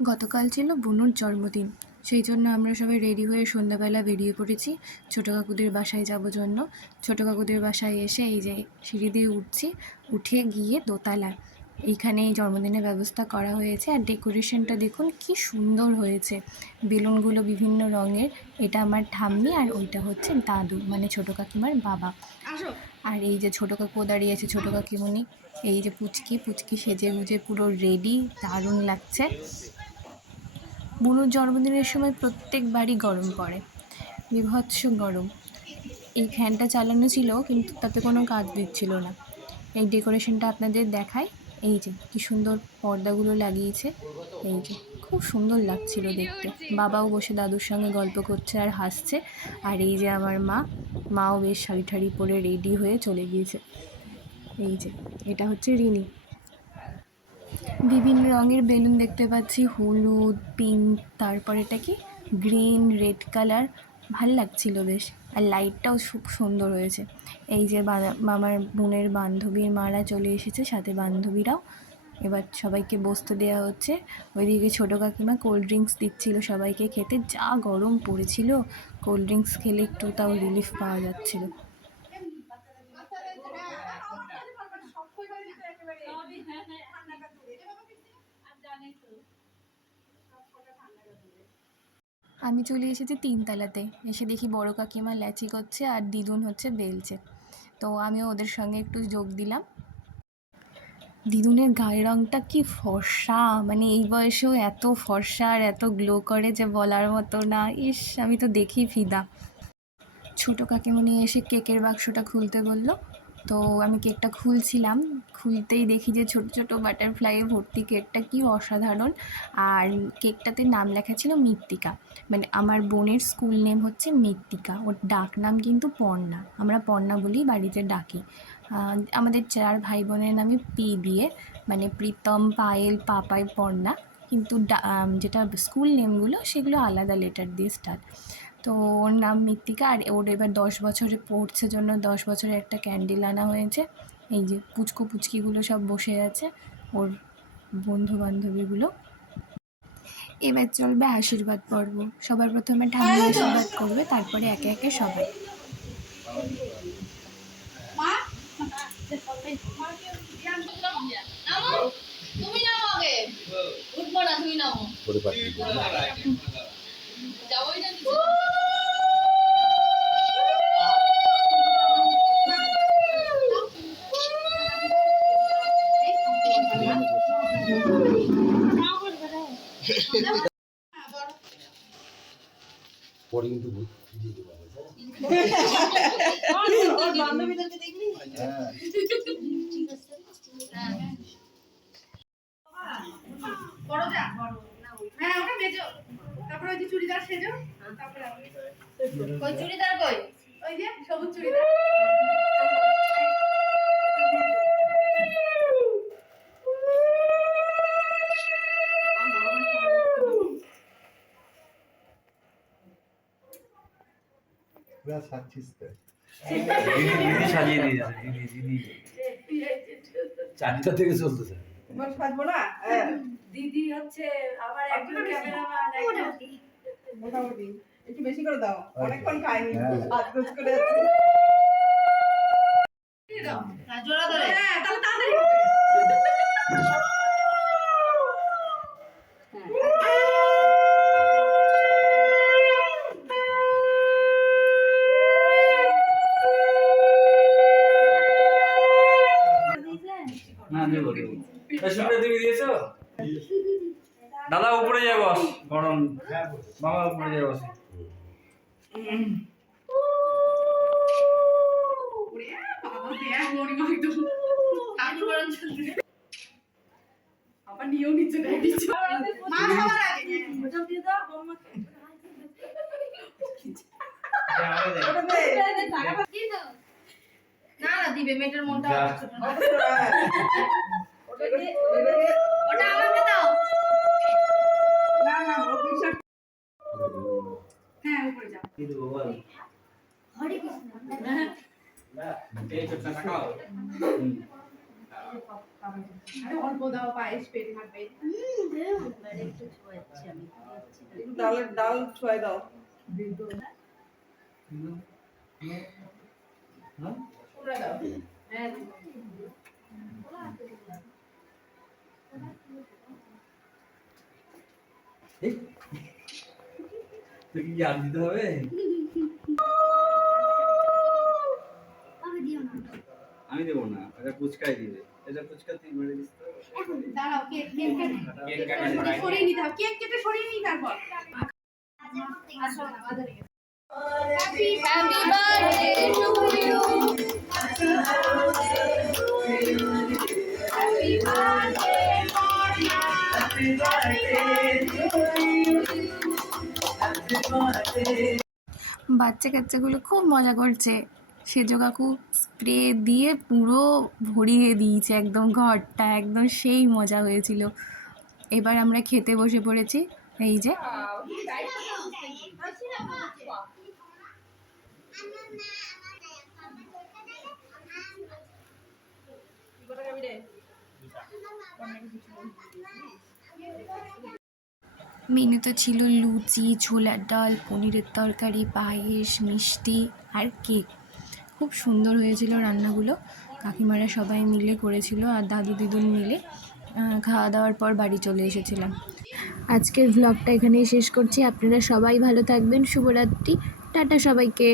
গতকাল ছিল বুনুর জন্মদিন, সেই জন্য আমরা সবাই রেডি হয়ে সন্ধ্যাবেলা বেরিয়ে পড়েছি ছোটো কাকুদের বাসায় যাবো জন্য। ছোটো কাকুদের বাসায় এসে এই যে সিঁড়ি দিয়ে উঠছি, উঠে গিয়ে দোতলায় এইখানে এই জন্মদিনের ব্যবস্থা করা হয়েছে। আর ডেকোরেশনটা দেখুন কি সুন্দর হয়েছে, বেলুনগুলো বিভিন্ন রঙের। এটা আমার ঠাম্মি আর ওইটা হচ্ছে দাদু, মানে ছোটো কাকিমার বাবা। আর এই যে ছোটো কাকু দাঁড়িয়ে আছে, ছোটো কাকিমণি। এই যে পুচকি পুচকি সেজে গুজে পুরো রেডি, দারুণ লাগছে। বুনুর জন্মদিনের সময় প্রত্যেকবারই গরম পড়ে, বীভৎস গরম। এই ফ্যানটা চালানো ছিল কিন্তু তাতে কোনো কাজ দিচ্ছিল না। এই ডেকোরেশনটা আপনাদের দেখায়, এই যে কী সুন্দর পর্দাগুলো লাগিয়েছে, এই যে খুব সুন্দর লাগছিল দেখতে। বাবাও বসে দাদুর সঙ্গে গল্প করছে আর হাসছে। আর এই যে আমার মাও বেশ শাড়ি ঠাড়ি পরে রেডি হয়ে চলে গিয়েছে। এই যে এটা হচ্ছে রিনি। বিভিন্ন রঙের বেলুন দেখতে পাচ্ছি, হলুদ, পিঙ্ক, তারপর এটা কি গ্রিন, রেড কালার, ভাল লাগছিল বেশ। আর লাইটটাও খুব সুন্দর হয়েছে। এই যে আমার বোনের বান্ধবীর মারা চলে এসেছে, সাথে বান্ধবীরাও। এবার সবাইকে বসতে দেওয়া হচ্ছে। ওইদিকে ছোটো কাকিমা কোল্ড ড্রিঙ্কস দিচ্ছিল সবাইকে খেতে। যা গরম পড়েছিল, কোল্ড ড্রিঙ্কস খেলে একটু তাও রিলিফ পাওয়া যাচ্ছিল। আমি চলে এসেছি তিনতলাতে। এসে দেখি বড় কাকিমা ল্যাচি করছে আর দিদুন হচ্ছে বেলছে। তো আমিও ওদের সঙ্গে একটু যোগ দিলাম। দিদুনের গায়ের রঙটা কি ফর্সা, মানে এই বয়সেও এত ফর্সা আর এত গ্লো করে যে বলার মতো না। ইস, আমি তো দেখেই ফিদা। ছোটো কাকিমণি এসে কেকের বাক্সটা খুলতে বলল, তো আমি কেকটা খুলছিলাম। খুলতেই দেখি যে ছোট ছোট বাটারফ্লাইয়ে ভর্তি কেকটা, কি অসাধারণ। আর কেকটাতে নাম লেখা ছিল মৃত্তিকা, মানে আমার বোনের স্কুল নেম হচ্ছে মৃত্তিকা, ওর ডাক নাম কিন্তু পর্ণা। আমরা পর্ণা বলেই বাড়িতে ডাকি। আমাদের 4 ভাই বোনের নামে পি দিয়ে, মানে প্রীতম, পায়েল, পাপাই, পর্ণা। কিন্তু যেটা স্কুল নেমগুলো সেগুলো আলাদা লেটার দিয়ে স্টার্ট। তো ওর নাম মৃত্তিকা, আর ওর এবার 10 বছরে পড়ছে জন্য 10 বছরের একটা ক্যান্ডেল আনা হয়েছে। এই যে পুচকো পুচকিগুলো সব বসে আছে, ওর বন্ধু বান্ধবীগুলো। এবার চলবে আশীর্বাদ পর্ব। সবার প্রথমে ঠাম্মি আশীর্বাদ করবে, তারপরে একে একে সবাই। তুমি নামো আগে, উঠবো না, তুমি নামো। যাবোই না কিছু। বান্ধবীদেরকে দেখলি? বড় যা, হ্যাঁ ওটা মেজো। তারপর ওই যে চুড়িদার সেজো, তারপর কই চুড়িদার কই? ওই যে সবুজ চুড়িদার। সাজিয়ে দিয়েছে দিদি, চারটা থেকে চলতেছে। দিদি হচ্ছে আবার একজন ক্যামেরাম্যান, মোটামুটি একটু বেশি করে দাও, অনেকক্ষণ খাইনি, সাজগোজ করে দাও জোড়া ধরে। হ্যাঁ তাহলে তাড়াতাড়ি হবে। না দেবো শুনে তুমি দিয়েছো? দাদা উপরে যায় বস, গরম বাবা উপরে যায় বস। আবার নিয়েও নিচ্ছে না কিছু। মা সবার আগে ওটা দিয়ে দাও বম্মাকে। না না দিবে, মেয়েটার মনটা ছোট না। ওটা আমাকে দাও। না না ও বিশ্বাস। হ্যাঁ উপরে যাও। কি দেবো বল? হরি কৃষ্ণ। না এই তো টাকাও। আরে অল্প দাও, পায়েস পেট থাকবে। মানে একটু ডাল ছুঁয়ে দাও। হ্যাঁ? ছুঁড়ে দাও। হ্যাঁ। এই, তুই কি আর দিতে হবে? আমি দেবো না, এটা পুচকাই দিবে। এটা পুচকা তুই মেরে দিস তো। দাঁড়াও, কেক কেটে সরিয়ে নিতে হবে। কেক কেটে সরিয়ে নিই তারপর। Happy birthday to you. Happy birthday, Monia. Happy birthday to you. বাচ্চা কাচ্চাগুলো খুব মজা করছে। সেজ কাকু স্প্রে দিয়ে পুরো ভরিয়ে দিয়েছে একদম ঘরটা, একদম সেই মজা হয়েছিল। এবার আমরা খেতে বসে পড়েছি। এই যে মেনুতে ছিল লুচি, ছোলার ডাল, পনিরের তরকারি, পায়েস, মিষ্টি আর কেক। খুব সুন্দর হয়েছিল রান্নাগুলো। কাকিমারা সবাই মিলে করেছিল আর দাদু দিদুন মিলে। খাওয়া দাওয়ার পর বাড়ি চলে এসেছিলাম। আজকের ভ্লগটা এখানেই শেষ করছি। আপনারা সবাই ভালো থাকবেন। শুভরাত্রি। টাটা সবাইকে।